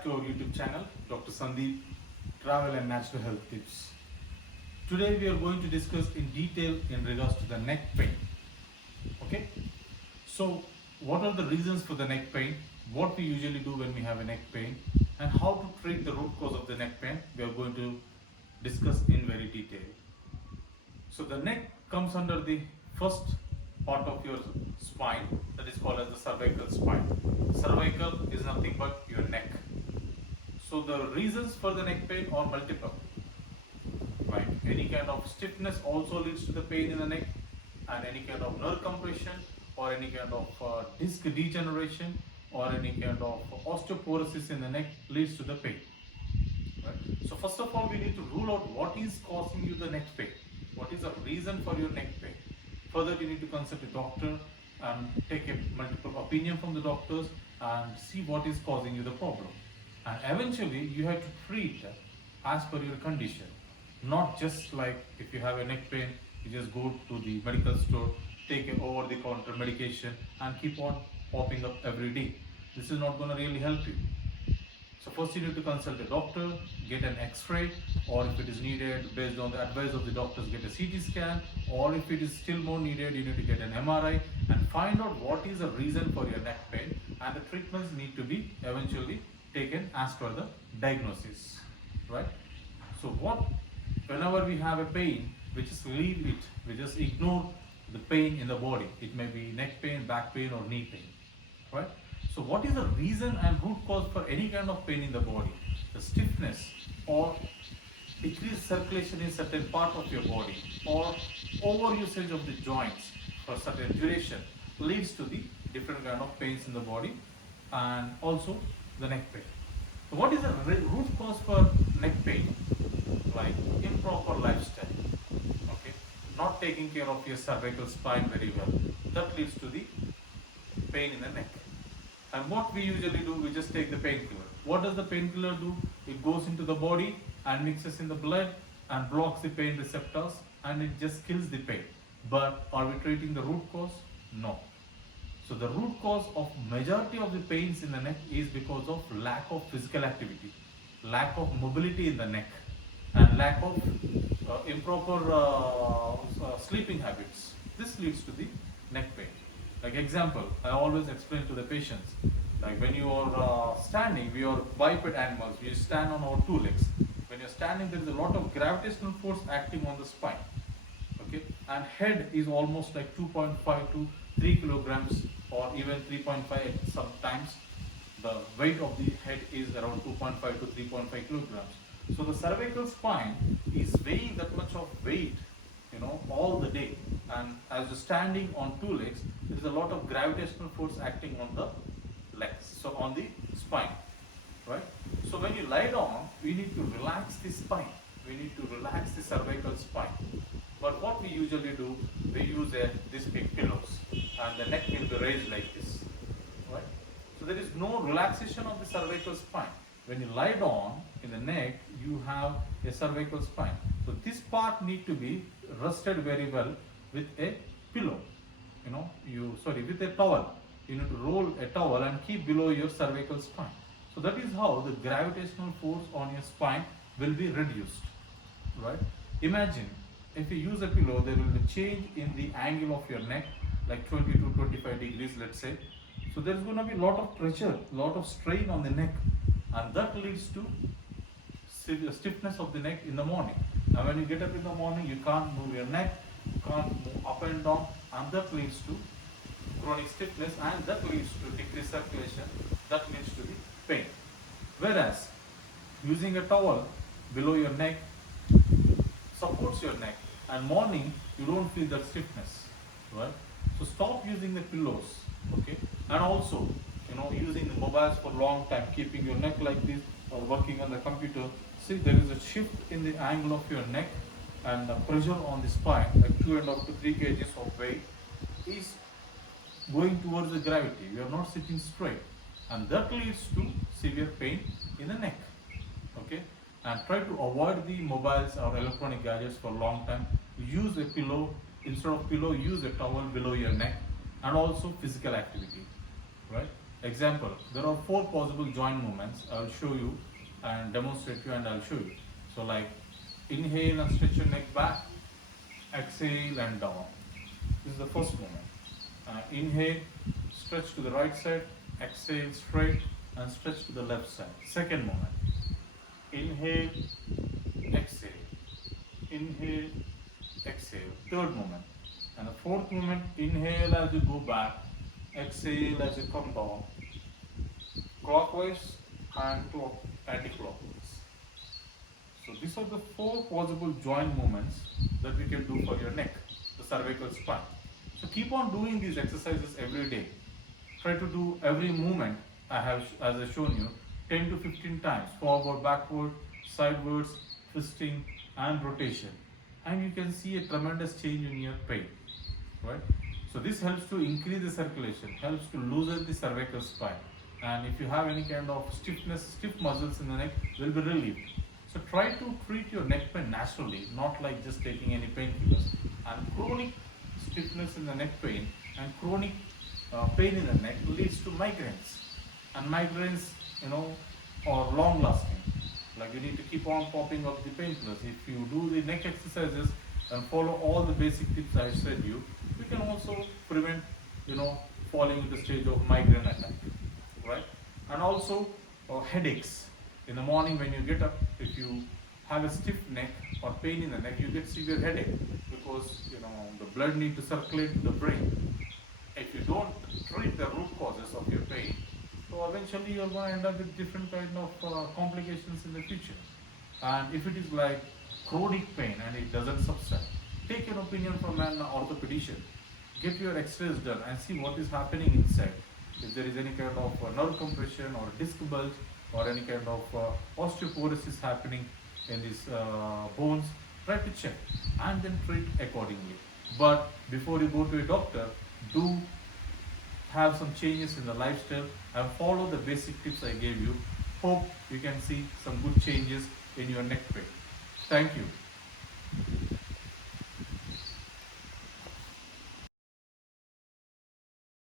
back to our YouTube channel, Dr. Sandeep, Travel and Natural Health Tips. Today we are going to discuss in detail in regards to the neck pain. Okay, so what are the reasons for the neck pain, what we usually do when we have a neck pain, and how to treat the root cause of the neck pain, we are going to discuss in very detail. So the neck comes under the first part of your spine, that is called as the cervical spine. Cervical is nothing but your neck. So the reasons for the neck pain are multiple. Right? Any kind of stiffness also leads to the pain in the neck, and any kind of nerve compression, or any kind of disc degeneration, or any kind of osteoporosis in the neck leads to the pain. Right? So first of all, we need to rule out what is causing you the neck pain. What is the reason for your neck pain? Further, you need to consult a doctor and take a multiple opinion from the doctors and see what is causing you the problem. And eventually, you have to treat as per your condition. Not just like if you have a neck pain, you just go to the medical store, take an over-the-counter medication and keep on popping up every day. This is not going to really help you. So first you need to consult a doctor, get an X-ray, or if it is needed, based on the advice of the doctors, get a CT scan, or if it is still more needed, you need to get an MRI and find out what is the reason for your neck pain, and the treatments need to be eventually taken as per the diagnosis, right? So whenever we have a pain, we just leave it, we just ignore the pain in the body. It may be neck pain, back pain, or knee pain, right? So what is the reason and root cause for any kind of pain in the body? The stiffness or decreased circulation in certain part of your body, or overusage of the joints for certain duration leads to the different kind of pains in the body, and also the neck pain. So what is the root cause for neck pain? Like improper lifestyle, okay, not taking care of your cervical spine very well, that leads to the pain in the neck. And what we usually do, we just take the painkiller. What does the painkiller do? It goes into the body and mixes in the blood and blocks the pain receptors, and it just kills the pain. But are we treating the root cause? No. So the root cause of majority of the pains in the neck is because of lack of physical activity, lack of mobility in the neck, and lack of improper sleeping habits. This leads to the neck pain. Like example, I always explain to the patients, like when you are standing, we are biped animals, we stand on our two legs. When you're standing, there is a lot of gravitational force acting on the spine, okay, and head is almost like 2.5 to 3 kilograms, or even 3.5 sometimes. The weight of the head is around 2.5 to 3.5 kilograms. So the cervical spine is weighing that much of weight, all the day, and as you're standing on two legs, there is a lot of gravitational force acting on the legs, so on the spine, right? So when you lie down, we need to relax the spine, we need to relax the cervical spine. But what we usually do, we use these big pillows, and the neck will be raised like this, right? So there is no relaxation of the cervical spine. When you lie down in the neck, you have a cervical spine. So this part need to be rested very well with a pillow, with a towel. You need to roll a towel and keep below your cervical spine. So that is how the gravitational force on your spine will be reduced, right? Imagine if you use a pillow, there will be change in the angle of your neck, like 20 to 25 degrees, let's say. So there is going to be a lot of pressure, a lot of strain on the neck, and that leads to stiffness of the neck in the morning. Now when you get up in the morning, you can't move your neck, you can't move up and down, and that leads to chronic stiffness, and that leads to decreased circulation, that leads to the pain. Whereas using a towel below your neck supports your neck, and morning you don't feel that stiffness, right? So stop using the pillows, okay? And also, using the mobiles for long time, keeping your neck like this, or working on the computer. See, there is a shift in the angle of your neck, and the pressure on the spine, like 2.5 to 3 kgs of weight, is going towards the gravity. You are not sitting straight, and that leads to severe pain in the neck, okay? And try to avoid the mobiles or electronic gadgets for a long time. Use a pillow, instead of pillow, use a towel below your neck, and also physical activity, right? Example, there are four possible joint movements. I'll show you and demonstrate you and I'll show you. So like inhale and stretch your neck back, exhale and down. This is the first movement. Inhale, stretch to the right side, exhale straight and stretch to the left side. Second movement. Inhale, exhale. Inhale, exhale. Third movement. And the fourth movement, inhale as you go back, exhale as you come down, clockwise and anti-clockwise. So these are the four possible joint movements that we can do for your neck, the cervical spine. So keep on doing these exercises every day. Try to do every movement as I shown you, 10 to 15 times, forward, backward, sidewards, twisting and rotation. And you can see a tremendous change in your pain, right? So this helps to increase the circulation, helps to loosen the cervical spine. And if you have any kind of stiff muscles in the neck, will be relieved. So try to treat your neck pain naturally, not like just taking any painkillers. And chronic stiffness in the neck pain and chronic pain in the neck leads to migraines. And migraines, are long lasting. Like you need to keep on popping up the painkillers. If you do the neck exercises and follow all the basic tips I said you can also prevent, falling into the stage of migraine attack, right? And also headaches. In the morning when you get up, if you have a stiff neck or pain in the neck, you get severe headache because the blood need to circulate to the brain. If you don't treat the root causes of your pain, so eventually you're going to end up with different kind of complications in the future. And if it is like chronic pain and it doesn't subside, take an opinion from an orthopedician. Get your x-rays done and see what is happening inside. If there is any kind of nerve compression or disc bulge or any kind of osteoporosis happening in these bones, try to check and then treat accordingly. But before you go to a doctor, do have some changes in the lifestyle and follow the basic tips I gave you. Hope you can see some good changes in your neck pain. Thank you.